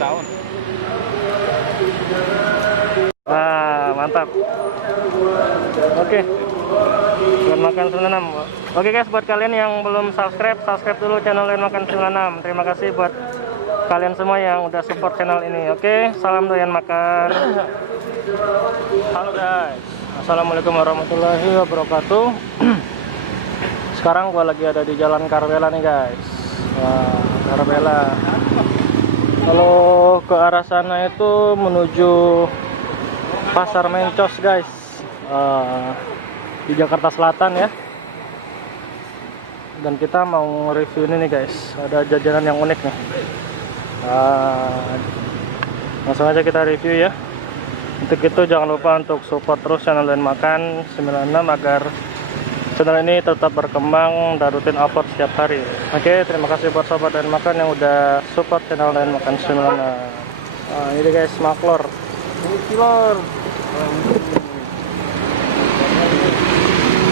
Tahun. Nah, mantap. Oke. Layan Makan 96. Oke guys, buat kalian yang belum subscribe dulu channel Layan Makan 96. Terima kasih buat kalian semua yang udah support channel ini. Oke, salam doyan makan. Halo guys. Assalamualaikum warahmatullahi wabarakatuh. Sekarang gua lagi ada di Jalan Karbela nih guys. Wah, Karbela. Kalau ke arah sana itu menuju Pasar Mencos guys, di Jakarta Selatan ya. Dan kita mau review ini nih guys, ada jajanan yang unik nih. Langsung aja kita review ya. Untuk itu jangan lupa untuk support terus channel Layan Makan 96 agar channel ini tetap berkembang dan rutin upload setiap hari. Oke, terima kasih buat sobat Layan Makan yang udah support channel Layan Makan 96. Ini guys, maklor. Ini kilor.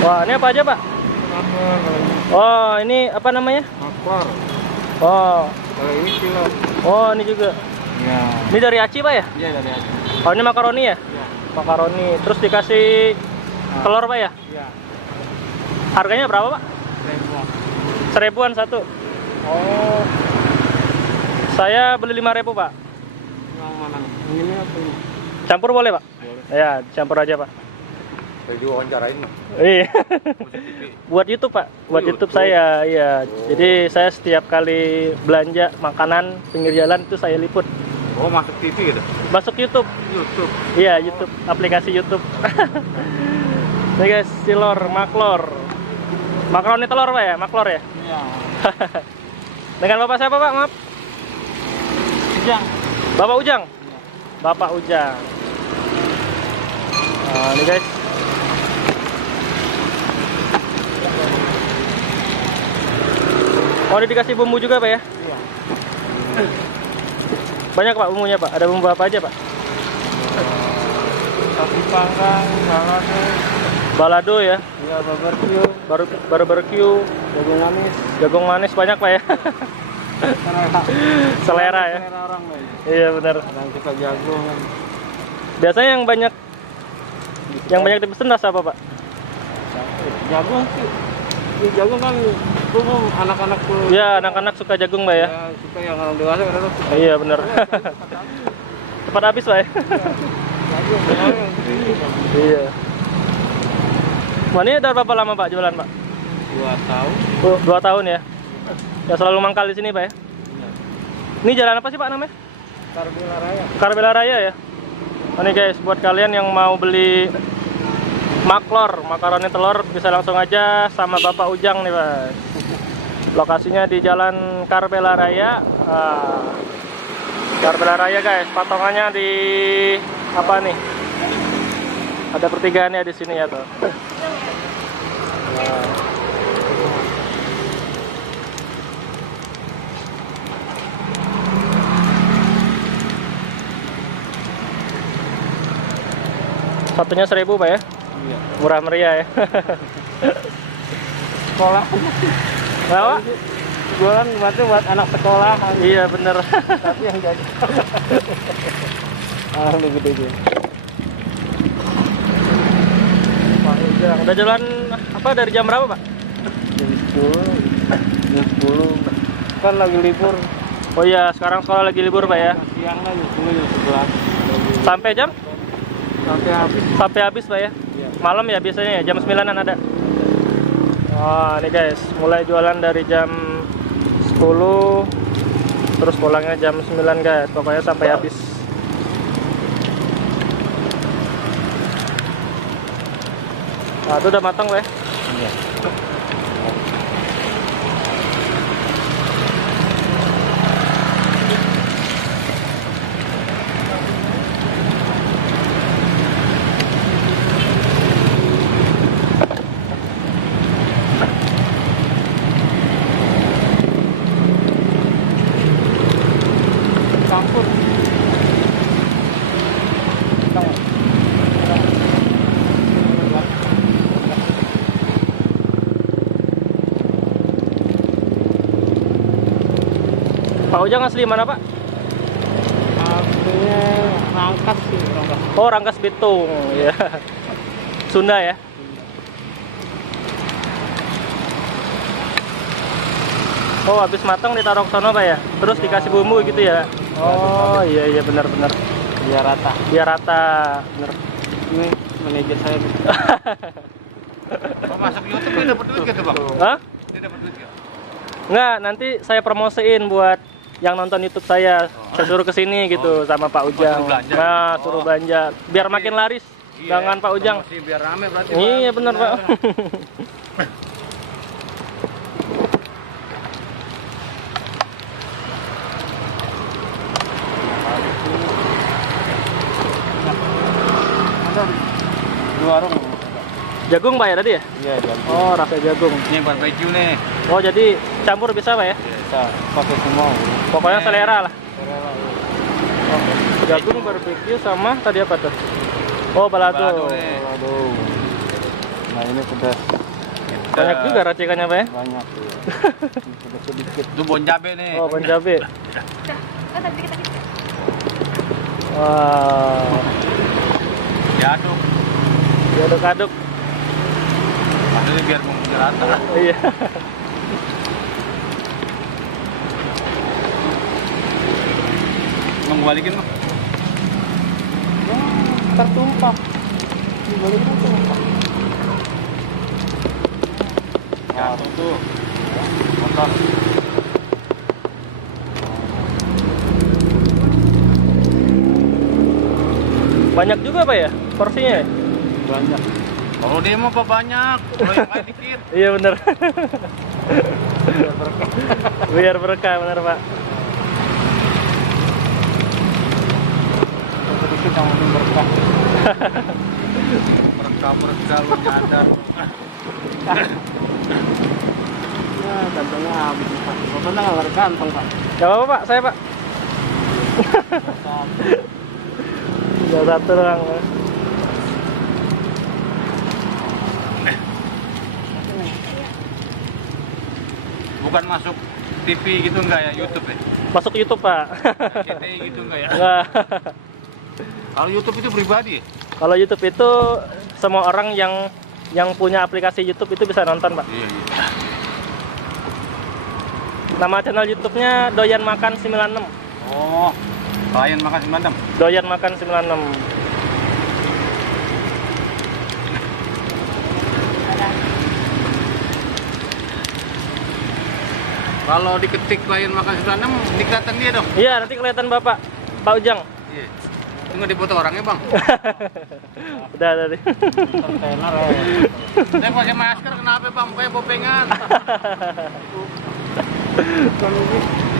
Wah, ini apa aja pak? Oh, ini apa namanya? Maklor. Oh, Kalau ini kilor. oh ini juga. Ya. Ini dari aci pak ya? Iya dari aci. Oh, ini makaroni ya? Ya. Makaroni. Terus dikasih telur pak ya? Iya. Harganya berapa pak? Seribuan satu. Oh, saya beli 5.000 pak. Yang mana? Ini apa ini? Campur boleh pak? Boleh. Ya, campur aja pak. Saya diwawancarain mah. Iya. Buat YouTube pak, buat YouTube saya, iya. Jadi saya setiap kali belanja makanan pinggir jalan itu saya liput. Oh, masuk TV gitu? Masuk YouTube. YouTube. Iya, YouTube, aplikasi YouTube. Nih guys, silor, maklor. Makaroni telur pak ya, maklor ya. Iya. Dengan bapak siapa pak? Maaf. Ujang. Bapak Ujang. Iya. Bapak Ujang. Nah, ini guys. Oh, ini dikasih bumbu juga pak ya? Iya. Banyak pak bumbunya pak. Ada bumbu apa aja pak? Sapi panggang, balado. Balado ya. Iya, barbecue. Barbecue. Jagung manis. Jagung manis banyak pak ya. Selera ya. Selera orang Pak. Iya benar. Kadang suka jagung kan. Biasanya yang banyak dipesan rasa apa pak? Jagung sih. Ini jagung kan umum anak-anak tuh. Iya, anak-anak suka jagung pak ya. Ya, suka yang orang dewasa kadang suka. Iya benar. Cepat habis pak ya. Jagung, yang begini, Pak. Iya. Wah, ini udah berapa lama pak jualan pak? 2 tahun. 2 tahun ya. Ya selalu mangkal di sini pak ya. Iya. Ini jalan apa sih pak namanya? Karbela Raya. Karbela Raya ya. Oh, nih guys, buat kalian yang mau beli maklor, makaroni telur bisa langsung aja sama Bapak Ujang nih pak. Lokasinya di Jalan Karbela Raya. Karbela Raya guys, patongannya di apa nih? Ada pertigaannya di sini ya tuh. Satunya 1.000 pak ya? Iya. Murah meriah ya. Sekolah. Kenapa? Jualan buat anak sekolah. Iya bener. Tapi yang jadi. Lebih gede dia. Pak Ujang, udah jalan apa dari jam berapa pak? Jam 10. Jam 10. Kan lagi libur. Oh iya, sekarang sekolah lagi libur pak ya? Siang lah jam 10 jam 11. Sampai jam? Sampai habis. Sampai habis pak ya? Iya. Malam ya biasanya ya, jam 9-an ada. Wah, ini guys, mulai jualan dari jam 10 terus pulangnya jam 9 guys, pokoknya sampai habis. Nah, itu udah matang pak ya? Iya. Campur. Pak Ujang asli mana Pak? Aslinya Rangkas sih, Rangkas. Oh, Rangkas Bitung, ya. Sunda ya. Oh, habis matang ditaruh ke sono Pak ya. Terus Ya. dikasih bumbu gitu ya. Oh, iya benar-benar. Biar rata. Biar rata, bener. Ini manajer saya nih. Oh, masuk YouTube dia dapat duit gitu, Bang? Hah? Dia dapat duit ya? Enggak, nanti saya promosiin buat yang nonton YouTube saya. Saya suruh kesini gitu sama Pak Ujang. suruh belanja. Nah, Oh. suruh belanja biar Tapi- makin laris. Jangan Pak Ujang. Promosi biar rame berarti. Iya benar Pak. Ada di warung. Jagung Pak ya tadi ya? Iya, jagung. Oh, rasa jagung. Ini yang barbecue nih. Oh, jadi campur bisa Pak ya? Bisa pakai semua. Pokoknya selera lah. Rela, ya. Jagung barbecue sama tadi apa tuh? Oh, balado. Balado nih. Aduh. Nah, ini pedas Banyak juga racikannya Pak ya? banyak. Ya. Pedas sedikit. Itu bon cabe nih. Oh, ban cabe. Wow. Diaduk. Diaduk-aduk. Maksudnya biar bumbunya rata. Iya. Bang, balikin Bang. Tertumpah. Dibalikin tumpah. Jatuh tuh. Motor. Banyak juga Pak ya porsinya ya? Banyak. Kalau dia mau apa banyak? Kalau yang lain dikit. Iya bener. Biar berkah. Biar berkah bener Pak. Sedikit yang penting berkah. Mereka lu nyadar. Ya, kantongnya habis. Pokoknya nggak ada kantong, Pak. Gak apa-apa Pak, saya Pak. Tinggal satu doang. Bukan masuk TV gitu enggak ya, YouTube ya? Masuk YouTube Pak. CTI gitu enggak ya? Enggak. Kalau YouTube itu pribadi ya? Kalau YouTube itu semua orang yang punya aplikasi YouTube itu bisa nonton Pak. Iya. Nama channel YouTube-nya Doyan Makan 96. Oh, klien makan semacam. Doyan Makan 96. Kalau diketik klien makan 96, ini kelihatan dia dong. Iya, nanti kelihatan Bapak, Pak Ujang. Iya. Itu nggak dipoto orangnya bang. Udah tadi. Kontainer ya. Saya pakai masker kenapa bang? Kayak bopengan.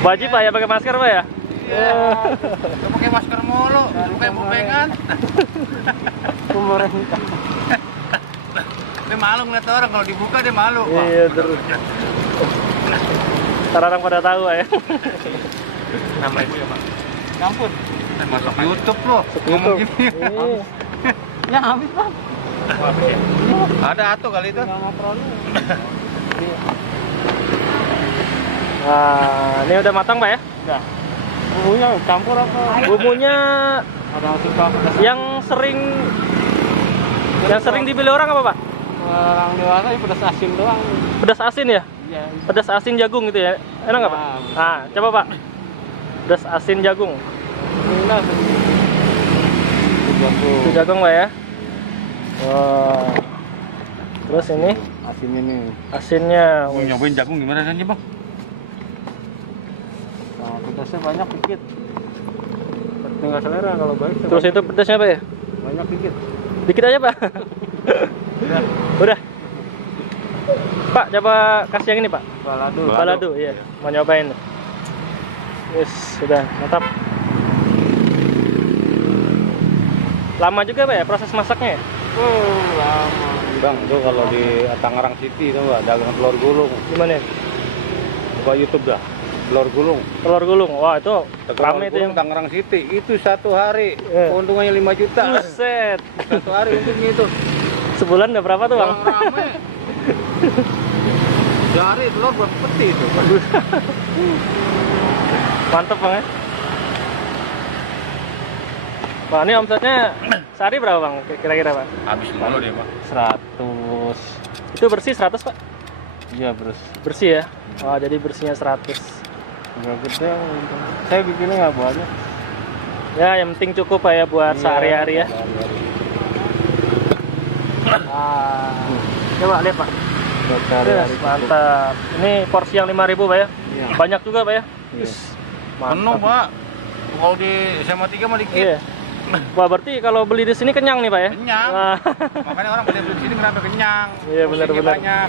Wajib Pak ya pakai masker Pak ya? Iya. Saya pakai masker mulu, kayak bopengan. Pemerintah. Dia malu ngeliat orang kalau dibuka dia malu. Pak. Iya terus. Ntar orang pada tahu ya. 6.000 ya bang. Ampun. Masuk YouTube loh. Ngomong YouTube. gini. Iya. Ya habis, Bang. Ada atuh kali itu. Tinggal ngobrolnya. Iya. Nah, ini udah matang Pak ya? Udah. Bumbunya campur apa? Bumbunya Ada yang suka pedas. yang sering dipilih orang apa Pak? Orang dewasa ini pedas asin doang. Pedas asin ya? Iya. Pedas asin jagung gitu ya? Enak nggak Pak? Nah. Nah, coba Pak. Pedas asin jagung. Inilah. Itu jagung Pak ya? Wah. Terus ini Asin ini. asinnya. Mau nyobain jagung gimana rasanya bang? Nah, pedasnya banyak dikit. Tinggal selera kalau baik. sih Terus banyak. itu pedasnya Pak ya? Banyak dikit. Dikit aja Pak. Udah. Pak, coba kasih yang ini Pak. Balado. Balado, iya. Mau nyobain. Yes, sudah mantap. Lama juga Pak ya proses masaknya ya? Lama. Bang, itu kalau di Tangerang City itu nggak dagang telur gulung. Gimana ya? Buka YouTube dah. Telur gulung. Telur gulung. Wah, itu Telur rame itu gulung yang Tangerang City itu satu hari Iya. keuntungannya 5 juta. buset. Satu hari untungnya itu. Sebulan udah berapa tuh, Bang? Bang, rame. Sehari telur berapa peti itu? Mantep Bang ya. Wah, ini omsetnya sehari berapa Bang kira-kira Pak? Habis mulu dia, Pak. 100. Itu bersih 100 Pak? Iya, Bros. Bersih ya? Oh, jadi bersihnya 100. Enggak gede. Saya bikinnya nggak banyak. Ya, yang penting cukup Pak ya buat Iya, sehari-hari ya. sehari-hari. Coba lihat Pak. Buat sehari-hari. Mantap. Ini porsi yang 5.000 Pak ya? Iya. Banyak juga Pak ya? Iya. Penuh, Pak. Kalau di SMA 3 mah dikit. Iya. Wah, berarti kalau beli di sini kenyang nih Pak ya? Kenyang. Wah. Makanya orang beli di sini kenapa kenyang? Iya, Porsinya benar-benar. banyak.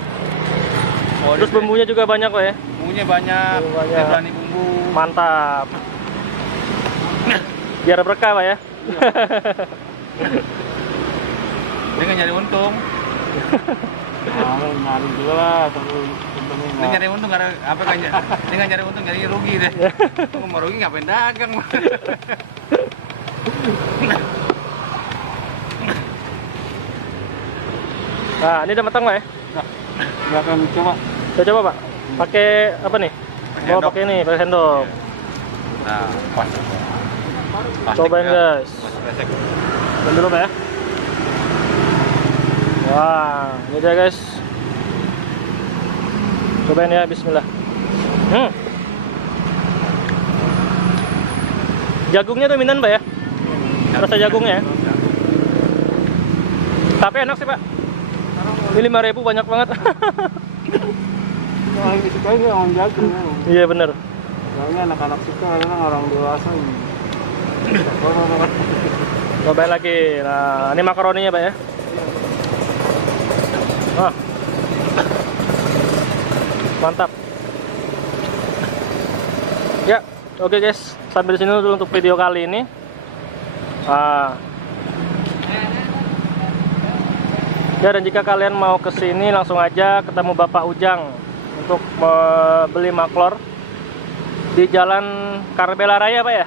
Oh, Terus bumbunya juga banyak Pak ya? bumbunya banyak. Bumbu banyak. Dia berani bumbu. Mantap. Biar berkah Pak ya? Dia nggak nyari untung. Nyari juga lah, tapi untungnya Dia nggak. nyari untung karena apa kan? Dia nggak nyari untung, nyari rugi deh. Kalau mau rugi ngapain dagang? Nah, ini udah matang Pak ya? Nggak akan coba. Saya coba Pak. Pakai apa nih? Pakai Oh, sendok. pakai ini, pakai sendok. Nah, pas. Cobain guys. Plastik. Dan dulu Pak ya. Wah, ini dia guys. Cobain ya, bismillah. Jagungnya dominan Pak ya? Rasa jagungnya ya? Tapi enak sih Pak. Ini 5.000 banyak banget. Yang disukai nggak orang jagung. Iya bener. Soalnya anak-anak suka, karena orang dewasa. Cobain lagi. Nah, ini makaroninya Pak ya. Wah. Mantap. Ya, oke guys. Sampai di sini dulu untuk video kali ini. Ya, dan jika kalian mau ke sini langsung aja ketemu Bapak Ujang untuk beli maklor di Jalan Karbela Raya Pak ya.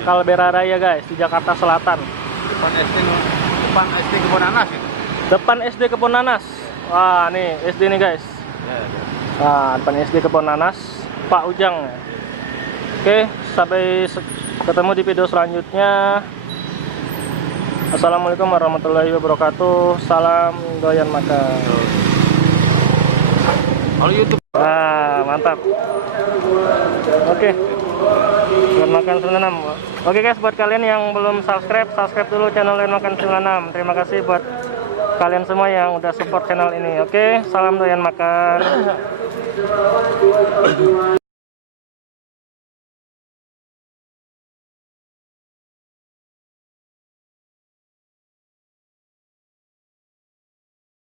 Karbela Raya guys, di Jakarta Selatan. Depan SD Kebun Nanas itu. Depan SD Kebun Nanas. Wah, nih SD nih guys. Nah, depan SD Kebun Nanas, Pak Ujang. Oke, sampai ketemu di video selanjutnya. Assalamualaikum warahmatullahi wabarakatuh. Salam doyan makan. Kalau YouTube. Nah, mantap. Oke. Doyan makan 96. Oke guys, buat kalian yang belum subscribe dulu channel Doyan Makan 96. Terima kasih buat kalian semua yang udah support channel ini. Oke, salam doyan makan.